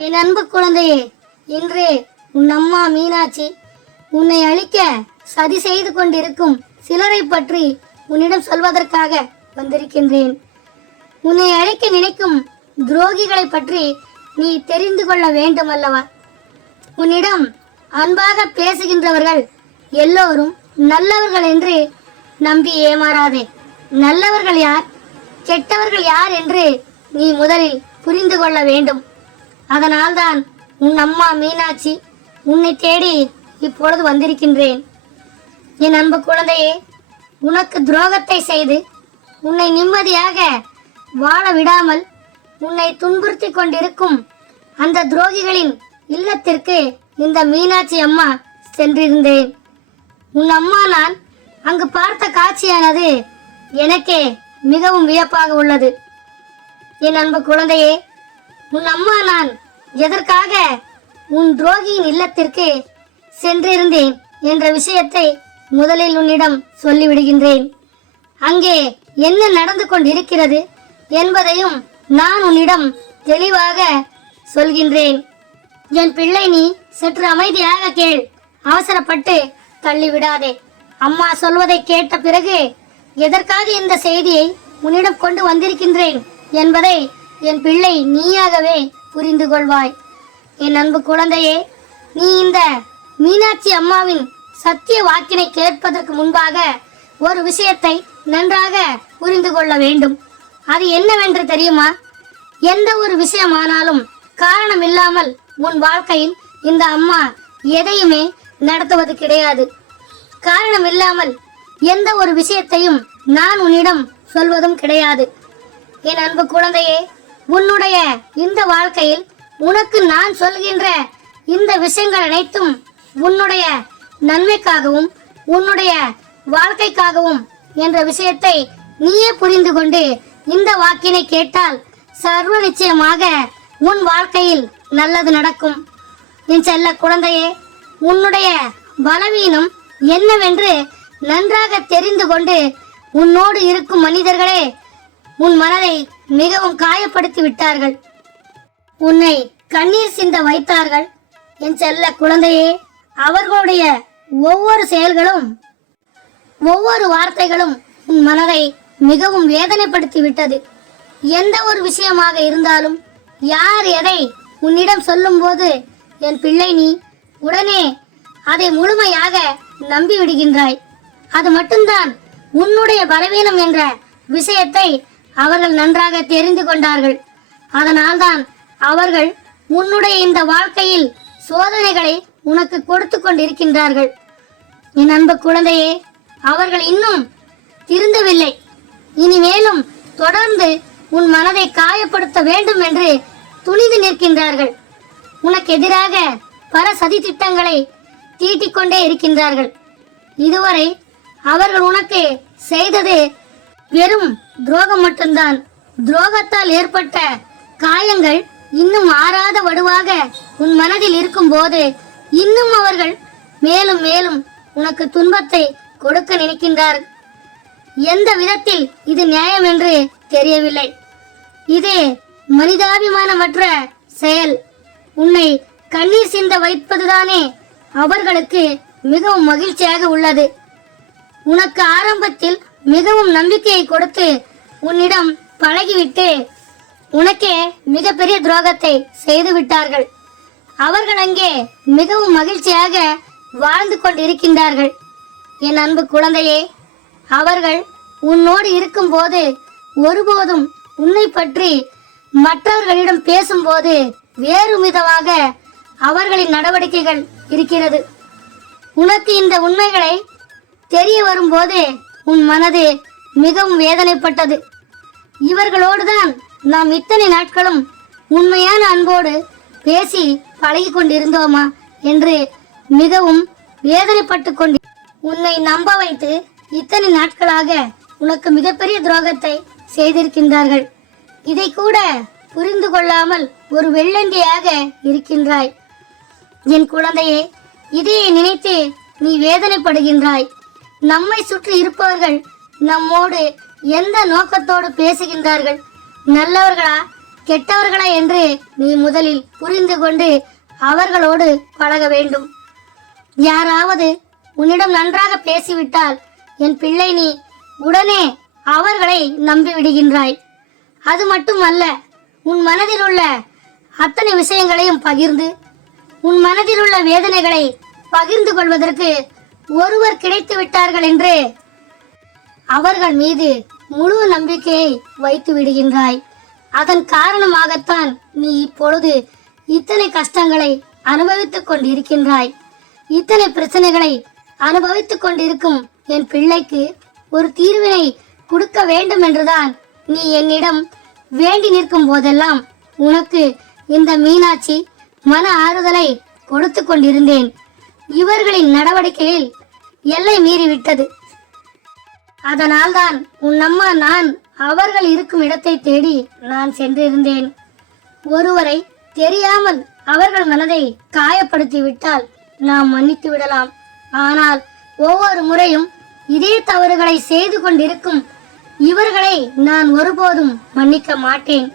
என் அன்பு குழந்தையே இன்று உன் அம்மா மீனாட்சி உன்னை அழிக்க சதி செய்து கொண்டிருக்கும் சிலரை பற்றி உன்னிடம் சொல்வதற்காக வந்திருக்கின்றேன். உன்னை அழைக்க நினைக்கும் துரோகிகளை பற்றி நீ தெரிந்து கொள்ள வேண்டும் அல்லவா உன்னிடம் அன்பாக பேசுகின்றவர்கள் எல்லோரும் நல்லவர்கள் என்று நம்பி ஏமாறாதே. நல்லவர்கள் யார் கெட்டவர்கள் யார் என்று நீ முதலில் புரிந்து கொள்ள வேண்டும். அதனால்தான் உன் அம்மா மீனாட்சி உன்னை தேடி இப்பொழுது வந்திருக்கின்றேன். என் அன்பு குழந்தையே உனக்கு துரோகத்தை செய்து உன்னை நிம்மதியாக வாழ விடாமல் உன்னை துன்புறுத்தி கொண்டிருக்கும் அந்த துரோகிகளின் இல்லத்திற்கு இந்த மீனாட்சி அம்மா சென்றிருந்தேன். உன் அம்மா நான் அங்கு பார்த்த காட்சியானது எனக்கே மிகவும் வியப்பாக உள்ளது. என் அன்பு குழந்தையே உன் அம்மா நான் எதற்காக உன் துரோகியின் இல்லத்திற்கு சென்றிருந்தேன் என்ற விஷயத்தை முதலில் உன்னிடம் சொல்லிவிடுகின்றேன். அங்கே என்ன நடந்து கொண்டிருக்கிறது என்பதையும் நான் உன்னிடம் தெளிவாக சொல்கின்றேன். என் பிள்ளை நீ சற்று அமைதியாக கேள். அவசரப்பட்டு தள்ளிவிடாதே. அம்மா சொல்வதை கேட்ட பிறகு எதற்காக இந்த செய்தியை உன்னிடம் கொண்டு வந்திருக்கின்றேன் என்பதை என் பிள்ளை நீயாகவே புரிந்து கொள்வாய் என் அன்பு குழந்தையே நீ இந்த மீனாட்சி அம்மாவின் சத்திய வாக்கினை கேட்பதற்கு முன்பாக ஒரு விஷயத்தை நன்றாக புரிந்து கொள்ள வேண்டும். அது என்னவென்று தெரியுமா? எந்த ஒரு விஷயமானாலும் காரணம் இல்லாமல் உன் வாழ்க்கையில் இந்த அம்மா எதையுமே நடத்துவது கிடையாது. காரணம் இல்லாமல் எந்த ஒரு விஷயத்தையும் நான் உன்னிடம் சொல்வதும் கிடையாது. என் அன்பு குழந்தையே உன்னுடைய இந்த வாழ்க்கையில் உனக்கு நான் சொல்கின்ற இந்த விஷயங்கள் அனைத்தும் உன்னுடைய நன்மைக்காகவும் உன்னுடைய வாழ்க்கைக்காகவும் என்ற விஷயத்தை நீயே புரிந்து கொண்டு இந்த வாக்கினை கேட்டால் சர்வ நிச்சயமாக உன் வாழ்க்கையில் நல்லது நடக்கும். என் செல்ல குழந்தையே உன்னுடைய பலவீனம் என்னவென்று நன்றாக தெரிந்து கொண்டு உன்னோடு இருக்கும் மனிதர்களே உன் மனதை மிகவும் காயப்படுத்தி விட்டார்கள். உன்னை கண்ணீர் சிந்த வைத்தார்கள். என் செல்ல குழந்தையே அவர்களுடைய ஒவ்வொரு செயல்களும் ஒவ்வொரு வார்த்தைகளும் உன் மனதை மிகவும் வேதனைப்படுத்தி விட்டது. எந்த ஒரு விஷயமாக இருந்தாலும் யார் எதை உன்னிடம் சொல்லும்போது என் பிள்ளை நீ உடனே அதை முழுமையாக நம்பி விடுகின்றாய் அது மட்டும்தான் உன்னுடைய பலவீனம் என்ற விஷயத்தை அவர்கள் நன்றாக தெரிந்து கொண்டார்கள். அதனால்தான் அவர்கள் உன்னுடைய இந்த வாழ்க்கையில் சோதனைகளை உனக்கு கொடுத்து கொண்டிருக்கின்றார்கள். என் அன்பு குழந்தையே அவர்கள் இன்னும் திருந்தவில்லை. இனிமேலும் தொடர்ந்து உன் மனதை காயப்படுத்த வேண்டும் என்று துணிந்து நிற்கின்றார்கள். உனக்கு எதிராக பல சதி திட்டங்களை தீட்டிக்கொண்டே இருக்கின்றார்கள். இதுவரை அவர்கள் உனக்கு செய்தது வெறும் துரோகம் மட்டும்தான். துரோகத்தால் ஏற்பட்ட காயங்கள் இன்னும் ஆறாத வடுவாக உன் மனதில் இருக்கும்போது இன்னும் அவர்கள் மேலும் மேலும் உனக்கு துன்பத்தை கொடுக்க நினைக்கின்றார் எந்த விதத்தில் இது நியாயம் என்று தெரியவில்லை. இது மனிதாபிமானமற்ற செயல். உன்னை கண்ணீர் சிந்த வைப்பதுதானே அவர்களுக்கு மிகவும் மகிழ்ச்சியாக உள்ளது. உனக்கு ஆரம்பத்தில் மிகவும் நம்பிக்கையை கொடுத்து உன்னிடம் பழகிவிட்டு உனக்கே மிகப்பெரிய துரோகத்தை செய்து விட்டார்கள். அவர்கள் அங்கே மிகவும் மகிழ்ச்சியாக வாழ்ந்து கொண்டிருக்கின்றார்கள். என் அன்பு குழந்தையே அவர்கள் உன்னோடு இருக்கும்போது ஒருபோதும் உன்னை பற்றி மற்றவர்களிடம் பேசும்போது வேறு விதமாக அவர்களின் நடவடிக்கைகள் இருக்கிறது. உனக்கு இந்த உண்மைகளை தெரிய வரும்போது உன் மனது மிகவும் வேதனைப்பட்டது. இவர்களோடுதான் நாம் இத்தனை நாட்களும் உண்மையான அன்போடு பேசி பழகி கொண்டிருந்தோமா என்று மிகவும் வேதனைப்பட்டு கொண்டு உன்னை நம்ப வைத்து இத்தனை நாட்களாக உனக்கு மிகப்பெரிய துரோகத்தை செய்திருக்கின்றார்கள். இதை கூட புரிந்து கொள்ளாமல் ஒரு வெள்ளந்தியாக இருக்கின்றாய். என் குழந்தையே இதையே நினைத்து நீ வேதனைப்படுகின்றாய். நம்மை சுற்றி இருப்பவர்கள் நம்மோடு எந்த நோக்கத்தோடு பேசுகின்றார்கள்? நல்லவர்களா கெட்டவர்களா என்று நீ முதலில் புரிந்து கொண்டு அவர்களோடு பழக வேண்டும். யாராவது உன்னிடம் நன்றாக பேசிவிட்டால் என் பிள்ளை நீ உடனே அவர்களை நம்பி விடுகின்றாய் அது மட்டுமல்ல உன் மனதில் உள்ள அத்தனை விஷயங்களையும் பகிர்ந்து உன் மனதில் உள்ள வேதனைகளை பகிர்ந்து கொள்வதற்கு ஒருவர் கிடைத்து விட்டார்கள் என்று அவர்கள் மீது முழு நம்பிக்கையை வைத்து விடுகின்றாய். அதன் காரணமாகத்தான் நீ இப்பொழுது இத்தனை கஷ்டங்களை அனுபவித்துக் கொண்டிருக்கின்றாய். இத்தனை பிரச்சனைகளை அனுபவித்துக் கொண்டிருக்கும் என் பிள்ளைக்கு ஒரு தீர்வினை கொடுக்க வேண்டும் என்றுதான் நீ என்னிடம் வேண்டி நிற்கும் போதெல்லாம் உனக்கு இந்த மீனாட்சி மன ஆறுதலை கொடுத்து கொண்டிருந்தேன். இவர்களின் நடவடிக்கையில் எல்லை மீறிவிட்டது. அதனால்தான் உன் அம்மா நான் அவர்கள் இருக்கும் இடத்தை தேடி நான் சென்றிருந்தேன். ஒருவரை தெரியாமல் அவர்கள் மனதை காயப்படுத்தி விட்டால் நாம் மன்னித்து விடலாம். ஆனால் ஒவ்வொரு முறையும் இதே தவறுகளை செய்து கொண்டிருக்கும் இவர்களை நான் ஒருபோதும் மன்னிக்க மாட்டேன்.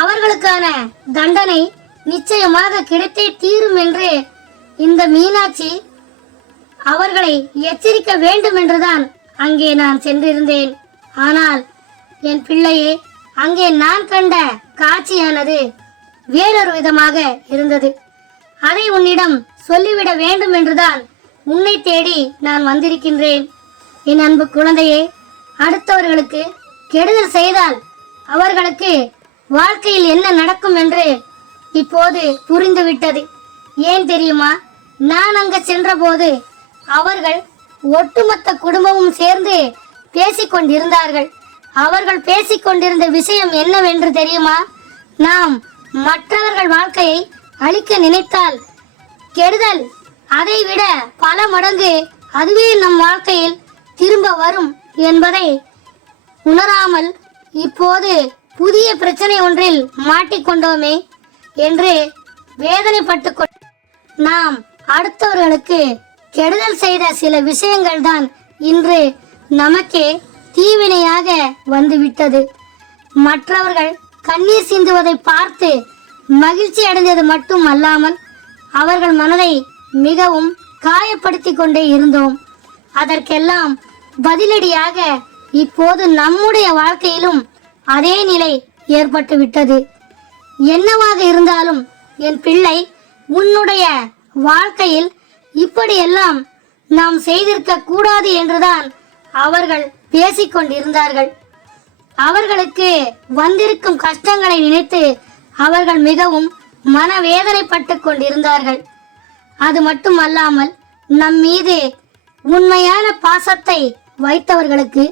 அவர்களுக்கான தண்டனை நிச்சயமாக கிடைத்தே தீரும் என்று இந்த மீனாட்சி அவர்களை எச்சரிக்க வேண்டும் என்றுதான் அங்கே நான் சென்றிருந்தேன். ஆனால் என் பிள்ளையே அங்கே நான் கண்ட காட்சியானது வேறொரு விதமாக இருந்தது. அதை உன்னிடம் சொல்லிவிட வேண்டும் என்றுதான் உன்னை தேடி நான் வந்திருக்கின்றேன். என் அன்பு குழந்தையே அடுத்தவர்களுக்கு கெடுதல் செய்தால் அவர்களுக்கு வாழ்க்கையில் என்ன நடக்கும் என்று இப்போது புரிந்துவிட்டது. ஏன் தெரியுமா? நான் அங்க சென்றபோது அவர்கள் ஒட்டுமொத்த குடும்பமும் சேர்ந்து பேசிக்கொண்டிருந்தார்கள். அவர்கள் பேசிக்கொண்டிருந்த விஷயம் என்னவென்று தெரியுமா? நாம் மற்றவர்கள் வாழ்க்கையை அழிக்க நினைத்தால் கெடுதல். அதை விட பல மடங்கு அதுவே நம் வாழ்க்கையில் திரும்ப வரும் என்பதை உணராமல் இப்போது புதிய பிரச்சனை ஒன்றில் மாட்டிக்கொண்டோமே என்று வேதனைப்பட்டு நாம் அடுத்தவர்களுக்கு கெடுதல் செய்த சில விஷயங்கள் தான் இன்று நமக்கே தீவினையாக வந்துவிட்டது. மற்றவர்கள் கண்ணீர் சிந்துவதை பார்த்து மகிழ்ச்சி அடைந்தது மட்டும் அல்லாமல் அவர்கள் மனதை மிகவும் காயப்படுத்தி கொண்டே இருந்தோம். அதற்கெல்லாம் பதிலடியாக இப்போது நம்முடைய வாழ்க்கையிலும் அதே நிலை ஏற்பட்டுவிட்டது. என்னவாக இருந்தாலும் என் பிள்ளை உன்னுடைய வாழ்க்கையில் இப்படியெல்லாம் நாம் செய்திருக்க கூடாது என்றுதான் அவர்கள் பேசிக் கொண்டிருந்தார்கள் அவர்களுக்கு வந்திருக்கும் கஷ்டங்களை நினைத்து அவர்கள் மிகவும் மனவேதனைப்பட்டு கொண்டிருந்தார்கள். அது மட்டுமல்லாமல் நம் மீது உண்மையான பாசத்தை வைத்தவர்களுக்கு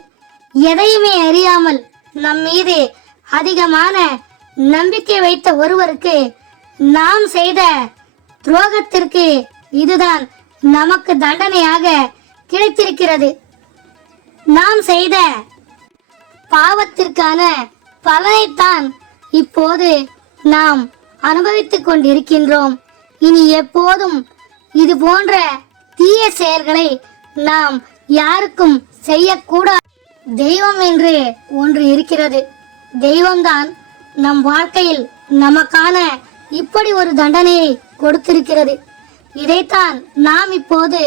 எதையுமே அறியாமல் நம் மீது அதிகமான நம்பிக்கை வைத்த ஒருவருக்கு நாம் செய்த துரோகத்திற்கு இதுதான் நமக்கு தண்டனையாக கிடைத்திருக்கிறது. நாம் செய்த பாவத்திற்கான பலனைத்தான் இப்போது நாம் அனுபவித்துக் கொண்டிருக்கின்றோம். இனி எப்போதும் இது போன்ற தீய செயல்களை நாம் யாருக்கும் செய்யக்கூடாது. தெய்வம் என்று ஒன்று இருக்கிறது. தெய்வம்தான் நம் வாழ்க்கையில் நமக்கான இப்படி ஒரு தண்டனையை கொடுத்திருக்கிறது. இதைத்தான் நாம் இப்போது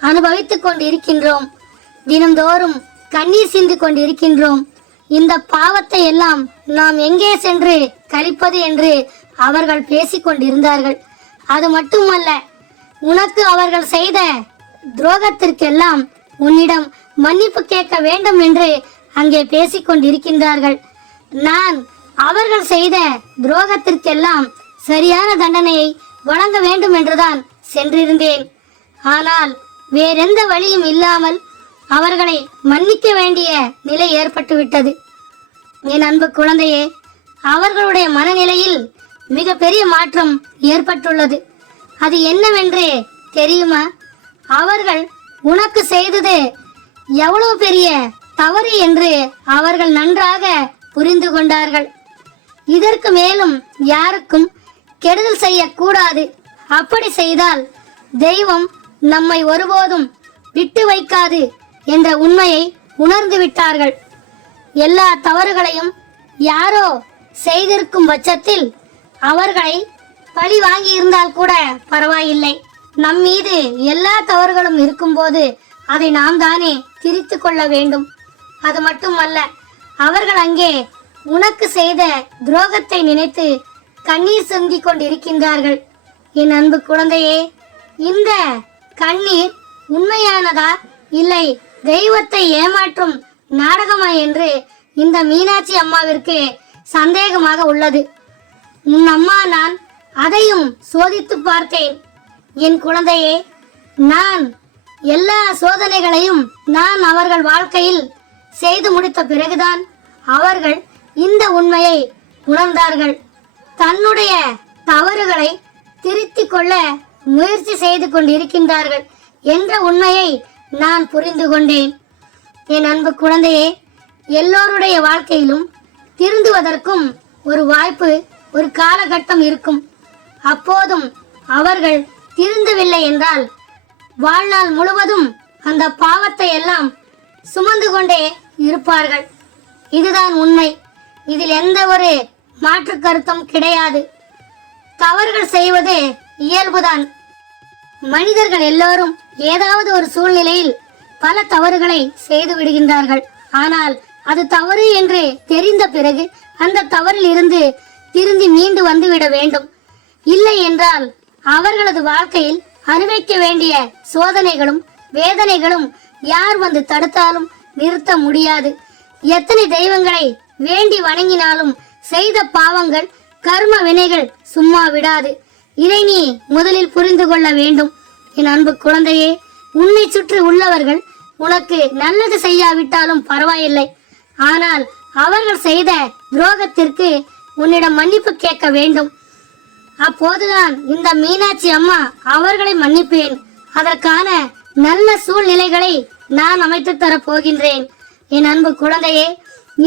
அனுபவித்துக் கொண்டிருக்கின்றோம். தினந்தோறும் கண்ணீர் சிந்து கொண்டிருக்கின்றோம். இந்த பாவத்தை எல்லாம் நாம் எங்கே சென்று கழிப்பது என்று அவர்கள் பேசிக் கொண்டிருந்தார்கள். அது மட்டுமல்ல உனக்கு அவர்கள் செய்த துரோகத்திற்கெல்லாம் உன்னிடம் மன்னிப்பு கேட்க வேண்டும் என்று அங்கே பேசிக் கொண்டிருக்கின்றார்கள். நான் அவர்கள் செய்த துரோகத்திற்கெல்லாம் சரியான தண்டனையை வழங்க வேண்டும் என்றுதான் சென்றிருந்தேன். ஆனால் வேறெந்த வழியும் இல்லாமல் அவர்களை மன்னிக்க வேண்டிய நிலை ஏற்பட்டுவிட்டது. என் அன்பு குழந்தையே அவர்களுடைய மனநிலையில் மிக பெரிய மாற்றம் ஏற்பட்டுள்ளது. அது என்னவென்று தெரியுமா? அவர்கள் உனக்கு செய்தது எவ்வளவு பெரிய தவறு என்று அவர்கள் நன்றாக புரிந்து கொண்டார்கள். இதற்கு மேலும் யாருக்கும் கெடுதல் செய்யக்கூடாது. அப்படி செய்தால் தெய்வம் நம்மை ஒருபோதும் விட்டு வைக்காது என்ற உண்மையை உணர்ந்து விட்டார்கள். எல்லா தவறுகளையும் யாரோ செய்திருக்கும் பட்சத்தில் அவர்களை பழி வாங்கி இருந்தால் கூட பரவாயில்லை. நம் மீது எல்லா தவறுகளும் இருக்கும்போது அதை நாம் தானே திரித்து கொள்ள வேண்டும். அது மட்டுமல்ல அவர்கள் அங்கே உனக்கு செய்த துரோகத்தை நினைத்து கண்ணீர் சிந்திக் கொண்டிருக்கின்றார்கள். என் அன்பு குழந்தையே இந்த கண்ணீர் உண்மையானதா இல்லை தெய்வத்தை ஏமாற்றும் நாடகமா என்று இந்த மீனாட்சி அம்மாவிற்கு சந்தேகமாக உள்ளது. உன் அம்மா நான் அதையும் சோதித்து பார்த்தேன். என் குழந்தையே நான் எல்லா சோதனைகளையும் நான் அவர்கள் வாழ்க்கையில் செய்து முடித்த பிறகுதான் அவர்கள் இந்த உண்மையை உணர்ந்தார்கள். தன்னுடைய தவறுகளை திருத்திக் கொள்ள முயற்சி செய்து கொண்டிருக்கின்றார்கள் என்ற உண்மையை நான் புரிந்து கொண்டேன். என் அன்பு குழந்தையே எல்லோருடைய வாழ்க்கையிலும் திருந்துவதற்கும் ஒரு வாய்ப்பு ஒரு காலகட்டம் இருக்கும். அப்போதும் அவர்கள் திருந்தவில்லை என்றால் வாழ்நாள் முழுவதும் அந்த பாவத்தை எல்லாம் சுமந்து கொண்டே இருப்பார்கள். இதுதான் உண்மை. இதில் எந்த ஒரு மாற்று கருத்தும் கிடையாது. தவறுகள் செய்வது இயல்புதான். மனிதர்கள் எல்லோரும் ஏதாவது ஒரு சூழ்நிலையில் பல தவறுகளை செய்து விடுகின்றார்கள். ஆனால் அது தவறு என்று தெரிந்த பிறகு அந்த தவறில் இருந்து திருந்தி மீண்டு வந்துவிட வேண்டும். இல்லை என்றால் அவர்களது வாழ்க்கையில் அனுபவிக்க வேண்டிய சோதனைகளும் வேதனைகளும் யார் வந்து தடுத்தாலும் நிறுத்த முடியாது. எத்தனை தெய்வங்களை வேண்டி வணங்கினாலும் செய்த பாவங்கள் கர்ம வினைகள் சும்மா விடாது. இதை நீ முதலில் புரிந்து கொள்ள வேண்டும். என் அன்பு குழந்தையே உன்னை சுற்றி உள்ளவர்கள் உனக்கு நல்லது செய்யாவிட்டாலும் பரவாயில்லை. ஆனால் அவர்கள் செய்த துரோகத்திற்கு உன்னிடம் மன்னிப்பு கேட்க வேண்டும். அப்போதுதான் இந்த மீனாட்சி அம்மா அவர்களை மன்னிப்பேன். அதற்கான நல்ல சூழ்நிலைகளை நான் அமைத்து தரப் போகின்றேன். என் அன்பு குழந்தையே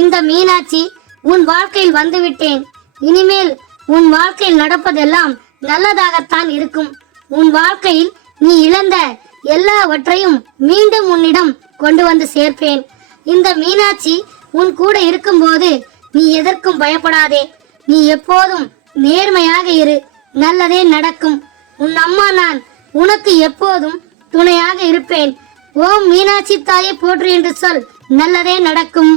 இந்த மீனாட்சி உன் வாழ்க்கையில் வந்துவிட்டேன். இனிமேல் உன் வாழ்க்கையில் நடப்பதெல்லாம் நல்லதாகத்தான் இருக்கும். உன் வாழ்க்கையில் நீ இழந்த எல்லாவற்றையும் மீண்டும் உன்னிடம் கொண்டு வந்து சேர்ப்பேன். இந்த மீனாட்சி உன் கூட இருக்கும்போது நீ எதற்கும் பயப்படாதே. நீ எப்போதும் நேர்மையாக இரு. நல்லதே நடக்கும். உன் அம்மா நான் உனக்கு எப்போதும் துணையாக இருப்பேன். ஓம் மீனாட்சி தாயை போற்று என்று சொல். நல்லதே நடக்கும்.